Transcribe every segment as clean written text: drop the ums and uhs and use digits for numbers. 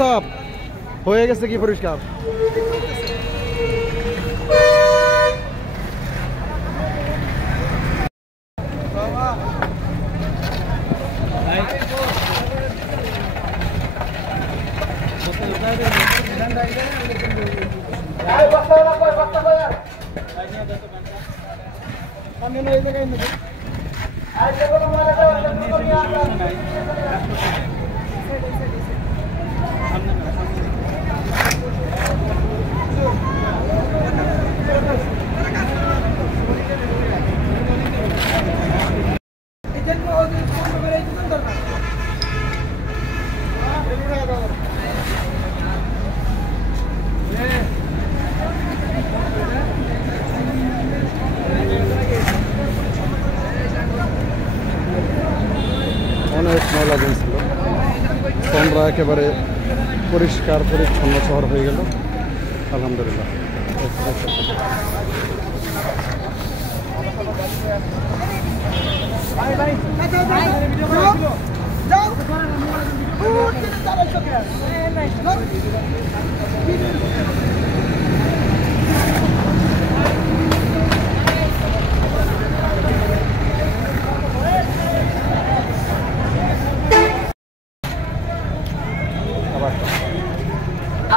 সাহেব হয়ে গেছে কি পরিষ্কার? অনেক ময়লা জমছিল, তোমরা একেবারে পরিষ্কার পরিচ্ছন্ন শহর হয়ে গেল আলহামদুলিল্লাহ।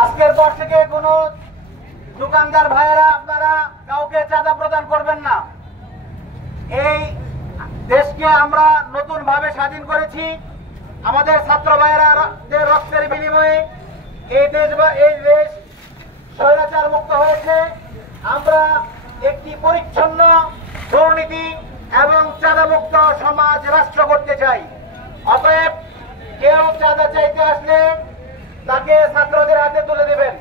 আজকের পর থেকে কোন দোকানদার ভাইয়েরা আপনারা কাউকে চাঁদা প্রদান করবেন না। এই দেশকে আমরা নতুন ভাবে স্বাধীন করেছি, আমাদের ছাত্র ভাইয়েরা রক্তের বিনিময়ে এই দেশ স্বৈরাচার মুক্ত হয়েছে। আমরা একটি পরিচ্ছন্ন, দুর্নীতি এবং চাঁদা মুক্ত সমাজ রাষ্ট্র করতে চাই। অতএব কেউ চাঁদা চাইতে আসলে তাকে ছাত্রদের হাতে তুলে দেবেন।